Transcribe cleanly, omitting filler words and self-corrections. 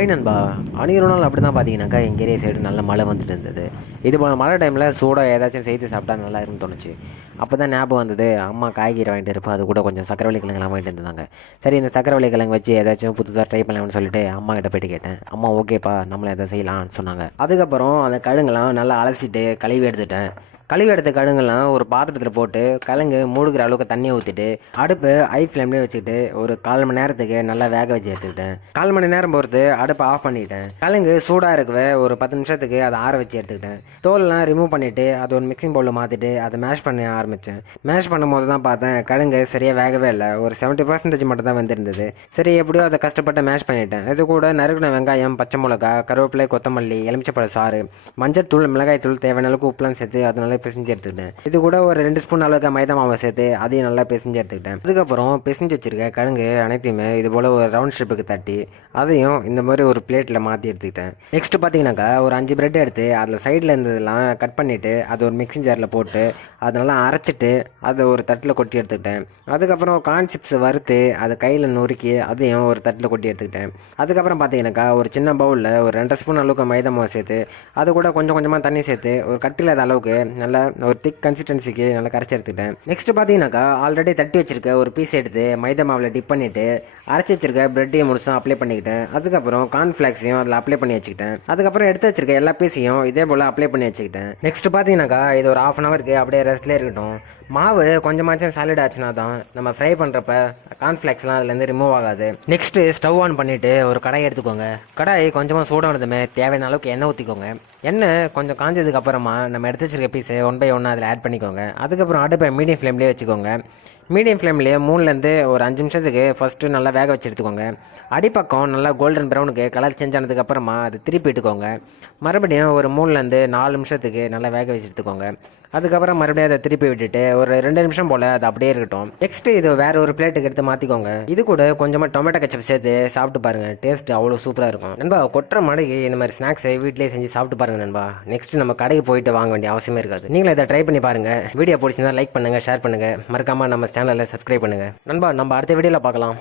Hi நண்பா. அன்றைக்கி ஒரு நாள் அப்படி தான் பார்த்தீங்கன்னாக்கா எங்கள் ஏரியா சைடு நல்ல மழை வந்துட்டு இருந்தது. இது போல் மழை டைமில் சூடாக ஏதாச்சும் செய்து சாப்பிட்டா நல்லா இருக்குன்னு தோணுச்சு. அப்போ தான் ஞாபகம் வந்தது, அம்மா காய்கறி வாங்கிட்டு இருப்போம், அது கூட கொஞ்சம் சக்கரவள்ளி கிழங்குலாம் வாங்கிட்டு இருந்தாங்க. சரி, இந்த சக்கரவள்ளி கிழங்கு வச்சு ஏதாச்சும் புதுசாக ட்ரை பண்ணலாம்னு சொல்லிட்டு அம்மா கிட்ட போய்ட்டு கேட்டேன். அம்மா ஓகேப்பா, நம்மளை எதை செய்யலாம்னு சொன்னாங்க. அதுக்கப்புறம் அந்த கிழங்குலாம் நல்லா அலசிட்டு கழுவி எடுத்துட்டேன். கழுவி எடுத்த கிழங்குலாம் ஒரு பாத்திரத்தில் போட்டு கிழங்கு மூடுகிற அளவுக்கு தண்ணியை ஊற்றிட்டு அடுப்பு ஹை ஃப்ளேம்லேயே வச்சுக்கிட்டு ஒரு 1/4 மணி நேரத்துக்கு நல்லா வேக வச்சு எடுத்துக்கிட்டேன். 1/4 மணி நேரம் பொறுத்து அடுப்பை ஆஃப் பண்ணிட்டேன். கிழங்கு சூடாக இருக்கவே ஒரு 10 நிமிஷத்துக்கு அதை ஆற வச்சு எடுத்துக்கிட்டேன். தோல்லாம் ரிமூவ் பண்ணிவிட்டு அது ஒரு மிக்சிங் பவுலில் மாற்றிட்டு அதை மேஷ் பண்ண ஆரம்பித்தேன். மேஷ் பண்ணும் போது தான் பார்த்தேன் கிழங்கு சரியாக வேகவே இல்லை, ஒரு 70% மட்டும் தான் வந்துருந்தது. சரி, எப்படியோ அதை கஷ்டப்பட்டு மேஷ் பண்ணிட்டேன். இது கூட நறுக்கின வெங்காயம், பச்சை மிளகா, கருவேப்பிலை, கொத்தமல்லி, எலுமிச்சப்பழ சாறு, மஞ்சத்தூள், மிளகாய்த்தூள், தேவையான அளவுக்கு உப்புலாம் சேர்த்து அதை நல்லா பிசைஞ்சு எடுத்துக்கிட்டேன். இது கூட ஒரு 2 ஸ்பூன் அளவுக்கு மைதா மாவை சேர்த்து அதையும் நல்லா பிசைஞ்சு எடுத்துக்கிட்டேன். அதுக்கப்புறம் பிசைஞ்சு வச்சிருக்க கிழங்கு அனைத்தையுமே இது போல் ஒரு ரவுண்ட் ஷேப்புக்கு தட்டி அதையும் இந்த மாதிரி ஒரு பிளேட்டில் மாற்றி எடுத்துக்கிட்டேன். நெக்ஸ்ட் பார்த்தீங்கன்னாக்கா ஒரு 5 பிரெட் எடுத்து அதில் சைடில் இருந்ததெல்லாம் கட் பண்ணிவிட்டு அதை ஒரு மிக்சிங் ஜாரில் போட்டு அதெல்லாம் அரைச்சிட்டு அதை ஒரு தட்டில் கொட்டி எடுத்துக்கிட்டேன். அதுக்கப்புறம் கார்ன் சிப்ஸ் வறுத்து அதை கையில் நொறுக்கி அதையும் ஒரு தட்டில் கொட்டி எடுத்துக்கிட்டேன். அதுக்கப்புறம் பார்த்தீங்கன்னாக்கா ஒரு சின்ன பவுலில் ஒரு 2 ஸ்பூன் அளவுக்கு மைதா மாவு சேர்த்து அது கூட கொஞ்சம் கொஞ்சமாக தண்ணி சேர்த்து ஒரு கட்டில்லாத அளவுக்கு நல்லா ஒரு திக் கன்சிஸ்டன்சிக்கு நல்லா கரைச்சி எடுத்துக்கிட்டேன். நெக்ஸ்ட் பார்த்தீங்கன்னாக்கா ஆல்ரெடி தட்டி வச்சிருக்க ஒரு பீஸ் எடுத்து மைதா மாவில் டிப் பண்ணிவிட்டு அரைச்சி வச்சிருக்க பிரெட்டையும் முழுசும் அப்ளை பண்ணிக்கிட்டேன். அதுக்கப்புறம் கார்ன்ஃப்ளாக்ஸையும் அதில் அப்ளை பண்ணி வச்சுக்கிட்டேன். அதுக்கப்புறம் எடுத்து வச்சிருக்க எல்லா பீஸையும் இதே போல் அப்ளை பண்ணி வச்சுக்கிட்டேன். நெக்ஸ்ட் பார்த்தீங்கன்னாக்கா இது ஒரு 1/2 ஹவருக்கு அப்படியே ரெஸ்ட்லேயே இருக்கட்டும். மாவு கொஞ்சமாச்சும் சாலிட் ஆச்சுன்னா தான் நம்ம ஃப்ரை பண்ணுறப்ப கார்ன்ஃப்ளாக்ஸ்லாம் அதுலேருந்து ரிமூவ் ஆகாது. நெக்ஸ்ட்டு ஸ்டவ் ஆன் பண்ணிவிட்டு ஒரு கடாய் எடுத்துக்கோங்க. கடாய் கொஞ்சமாக சூடானதுமே தேவையான அளவுக்கு எண்ணெய் ஊற்றிக்கோங்க. எண்ணெய் கொஞ்சம் காஞ்சதுக்கு அப்புறமா நம்ம எடுத்து வச்சிருக்க பீஸை 1 by 1 அதில் ஆட் பண்ணிக்கோங்க. அதுக்கப்புறம் அடுப்பை மீடியம் ஃப்ளேம்லேயே வச்சுக்கோங்க. மீடியம் ஃப்ளேம்லேயே 3லேருந்து ஒரு 5 நிமிஷத்துக்கு ஃபஸ்ட்டு நல்லா வேக வச்சு எடுத்துக்கோங்க. அடிப்பக்கம் நல்லா கோல்டன் ப்ரௌனுக்கு கலர் சேஞ்ச் ஆனதுக்கப்புறமா அது திருப்பி இட்டுக்கோங்க. மறுபடியும் ஒரு 3லேருந்து 4 நிமிஷத்துக்கு நல்லா வேக வச்சு எடுத்துக்கோங்க. அதுக்கப்புறம் மறுபடியும் அதை திருப்பி விட்டுட்டு ஒரு 2 நிமிஷம் போல் அது அப்படியே இருக்கட்டும். நெக்ஸ்ட்டு இது வேறு ஒரு பிளேட்டுக்கு எடுத்து மாற்றிக்கோங்க. இது கூட கொஞ்சமாக டொமேட்டோ கெச்சப் சேர்த்து சாப்பிட்டு பாருங்கள், டேஸ்ட் அவ்வளோ சூப்பராக இருக்கும். நண்பா, கொட்டுற மழைக்கு இந்த மாதிரி ஸ்நாக்ஸை வீட்டிலேயே செஞ்சு சாப்பிட்டு பாருங்கள் நண்பா. நெக்ஸ்ட் நம்ம கடைக்கு போயிட்டு வாங்க வேண்டிய அவசியமே இருக்காது. நீங்களும் இதை ட்ரை பண்ணி பாருங்கள். வீடியோ பிடிச்சிருந்தா லைக் பண்ணுங்கள், ஷேர் பண்ணுங்கள், மறக்காமல் நம்ம சேனலில் சப்ஸ்கிரைப் பண்ணுங்கள். நண்பா, நம்ம அடுத்த வீடியோவில் பார்க்கலாம்.